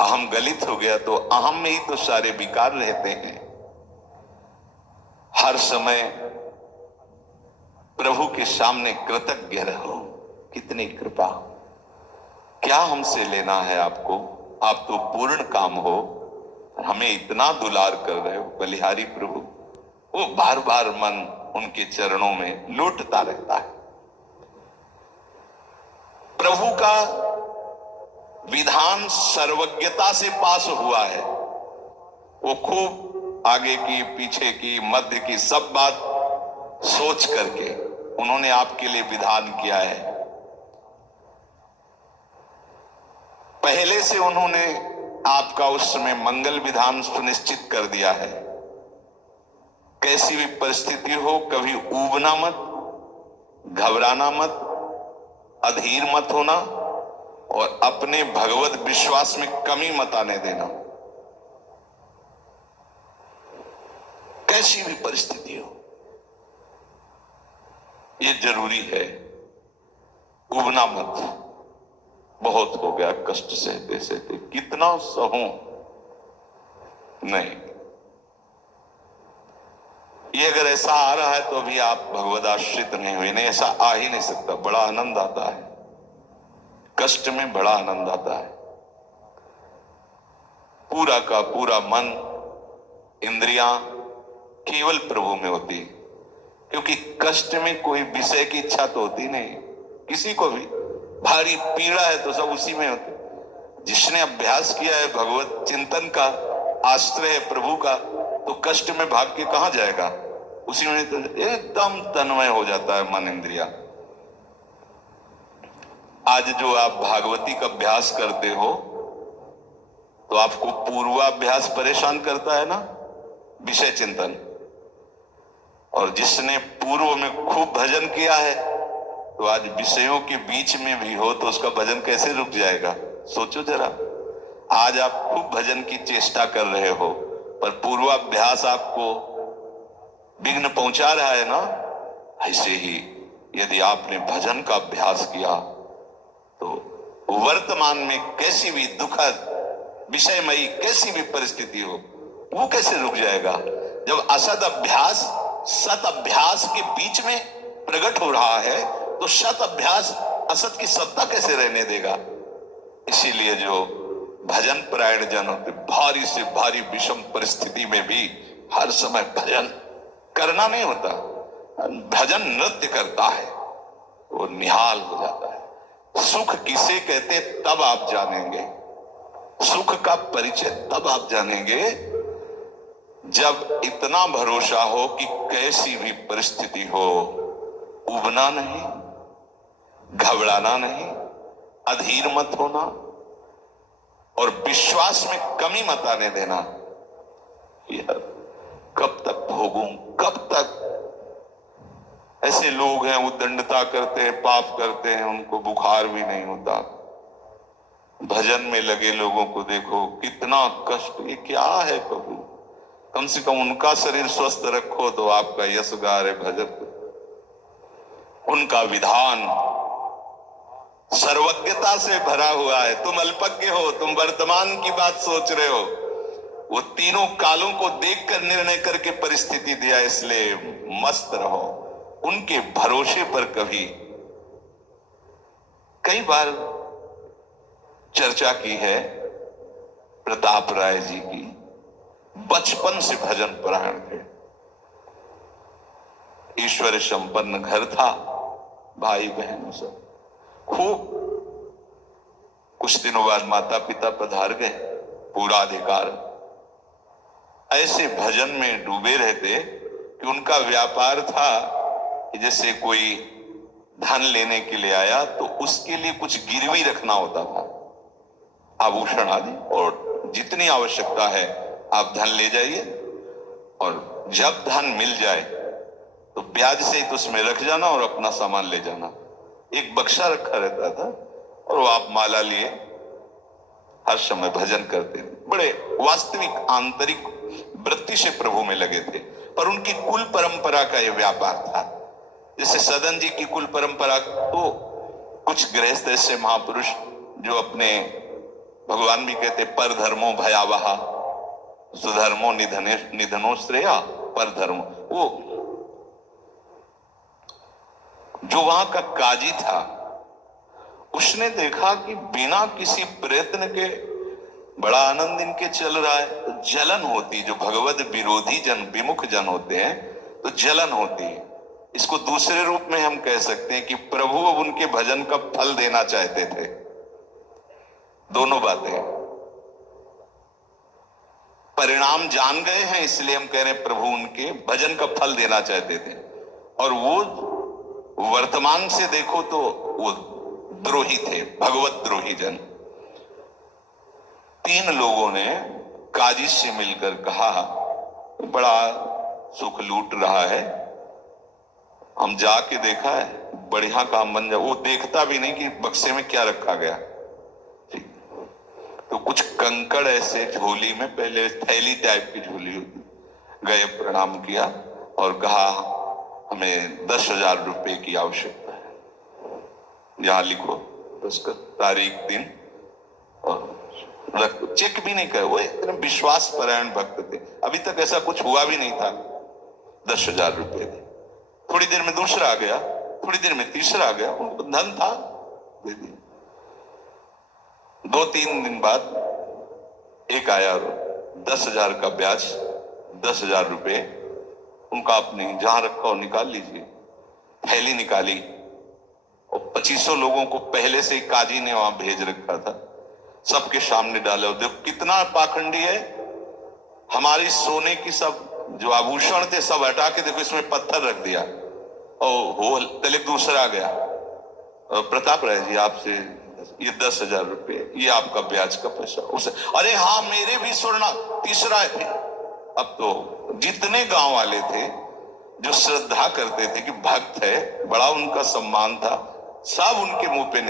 अहम गलित हो गया तो अहम में ही तो सारे विकार रहते हैं। हर समय प्रभु के सामने कृतज्ञ रहो। कितनी कृपा, क्या हमसे लेना है आपको, आप तो पूर्ण काम हो, हमें इतना दुलार कर रहे हो। बलिहारी प्रभु, वो बार बार मन उनके चरणों में लौटता रहता है। प्रभु का विधान सर्वज्ञता से पास हुआ है। वो खूब आगे की, पीछे की, मध्य की सब बात सोच करके उन्होंने आपके लिए विधान किया है। पहले से उन्होंने आपका उस समय मंगल विधान सुनिश्चित कर दिया है। कैसी भी परिस्थिति हो, कभी ऊबना मत, घबराना मत, अधीर मत होना और अपने भगवत विश्वास में कमी मत आने देना। कैसी भी परिस्थिति हो, ये जरूरी है। ऊबना मत। बहुत हो गया कष्ट सहते सहते, कितना सहूं, नहीं। ये अगर ऐसा आ रहा है तो अभी आप भगवद आश्रित नहीं हुए। नहीं, ऐसा आ ही नहीं सकता। बड़ा आनंद आता है, कष्ट में बड़ा आनंद आता है। पूरा का पूरा मन, इंद्रियां केवल प्रभु में होती, क्योंकि कष्ट में कोई विषय की इच्छा तो होती नहीं। किसी को भी भारी पीड़ा है तो सब उसी में होती। जिसने अभ्यास किया है भगवत चिंतन का, आश्रय है प्रभु का, तो कष्ट में भाग के कहां जाएगा, उसी में तो एकदम तन्मय हो जाता है मन, इंद्रिया। आज जो आप भागवती का अभ्यास करते हो तो आपको पूर्वाभ्यास परेशान करता है ना, विषय चिंतन। और जिसने पूर्व में खूब भजन किया है तो आज विषयों के बीच में भी हो तो उसका भजन कैसे रुक जाएगा। सोचो जरा, आज आप खूब भजन की चेष्टा कर रहे हो पर पूर्वाभ्यास आपको विघ्न पहुंचा रहा है ना। ऐसे ही यदि आपने भजन का अभ्यास किया तो वर्तमान में कैसी भी दुखद विषयमयी कैसी भी परिस्थिति हो, वो कैसे रुक जाएगा। जब असद अभ्यास सत अभ्यास के बीच में प्रकट हो रहा है तो सत अभ्यास असत की सत्ता कैसे रहने देगा। इसीलिए जो भजन परायण जन होते, भारी से भारी विषम परिस्थिति में भी हर समय भजन करना नहीं होता, भजन नृत्य करता है, वो निहाल हो जाता है। सुख किसे कहते तब आप जानेंगे, सुख का परिचय तब आप जानेंगे जब इतना भरोसा हो कि कैसी भी परिस्थिति हो, उबना नहीं, घबराना नहीं, अधीर मत होना और विश्वास में कमी मत आने देना। यार कब तक भोगूं, कब तक। ऐसे लोग हैं उद्दंडता करते हैं, पाप करते हैं, उनको बुखार भी नहीं होता। भजन में लगे लोगों को देखो, कितना कष्ट। ये क्या है प्रभु, कम से कम उनका शरीर स्वस्थ रखो तो आपका यश गा रहे भजन। उनका विधान सर्वज्ञता से भरा हुआ है। तुम अल्पज्ञ हो, तुम वर्तमान की बात सोच रहे हो। वो तीनों कालों को देखकर निर्णय करके परिस्थिति दिया, इसलिए मस्त रहो उनके भरोसे पर। कभी कई बार चर्चा की है प्रताप राय जी की, बचपन से भजन परायण थे, ईश्वर संपन्न घर था, भाई बहनों सब खूब। कुछ दिनों बाद माता पिता पधार गए, पूरा अधिकार। ऐसे भजन में डूबे रहते कि उनका व्यापार था कि जैसे कोई धन लेने के लिए आया तो उसके लिए कुछ गिरवी रखना होता था, आभूषण आदि, और जितनी आवश्यकता है आप धन ले जाइए और जब धन मिल जाए तो ब्याज से तो उसमें रख जाना और अपना सामान ले जाना। एक बक्सा रखा रहता था और वो आप माला लिए हर समय भजन करते थे। बड़े वास्तविक आंतरिक वृत्ति से प्रभु में लगे थे। पर उनकी कुल परंपरा का यह व्यापार था। जैसे सदन जी की कुल परंपरा, तो कुछ गृहस्थ ऐसे महापुरुष जो अपने भगवान भी कहते पर धर्मो भयावह सुधर्मो निधनो श्रेया। पर धर्म, वो जो वहां का काजी था उसने देखा कि बिना किसी प्रयत्न के बड़ा आनंद इनके चल रहा है, तो जलन होती, जो भगवत विरोधी जन विमुख जन होते हैं तो जलन होती है। इसको दूसरे रूप में हम कह सकते हैं कि प्रभु अब उनके भजन का फल देना चाहते थे। दोनों बातें, परिणाम जान गए हैं इसलिए हम कह रहे हैं प्रभु उनके भजन का फल देना चाहते थे, और वो वर्तमान से देखो तो वो द्रोही थे, भगवत द्रोही जन। 3 लोगों ने काजी से मिलकर कहा बड़ा सुख लूट रहा है, हम जाके देखा है बढ़िया काम बन जाए। वो देखता भी नहीं कि बक्से में क्या रखा गया। ठीक, तो कुछ कंकड़ ऐसे झोली में, पहले थैली टाइप की झोली होती, गए प्रणाम किया और कहा हमें 10,000 रुपए की आवश्यकता है, यहां लिखो उसका तारीख दिन, और चेक भी नहीं करे। वो इतने विश्वास परायण भक्त थे, अभी तक ऐसा कुछ हुआ भी नहीं था। 10,000 रुपए थे। थोड़ी देर में दूसरा आ गया, थोड़ी देर में तीसरा आ गया, उनको धन था, दे दिया। 2-3 दिन बाद एक आया, 10,000 का ब्याज, 10,000 रुपए उनका, अपने जहां रखा हो निकाल लीजिए। थैली निकाली और 2500 लोगों को पहले से ही काजी ने वहां भेज रखा था, सबके सामने डाले। और देखो कितना पाखंडी है, हमारी सोने की सब जो आभूषण थे सब हटा के देखो इसमें पत्थर रख दिया। और वो कल दूसरा आ गया, प्रताप राय जी आपसे ये 10,000 रुपए, ये आपका ब्याज का पैसा। उसे अरे हाँ मेरे भी स्वर्ण, तीसरा है। अब तो जितने गांव वाले थे जो श्रद्धा करते थे कि भक्त है, बड़ा उनका सम्मान था, सब उनके मुंह पे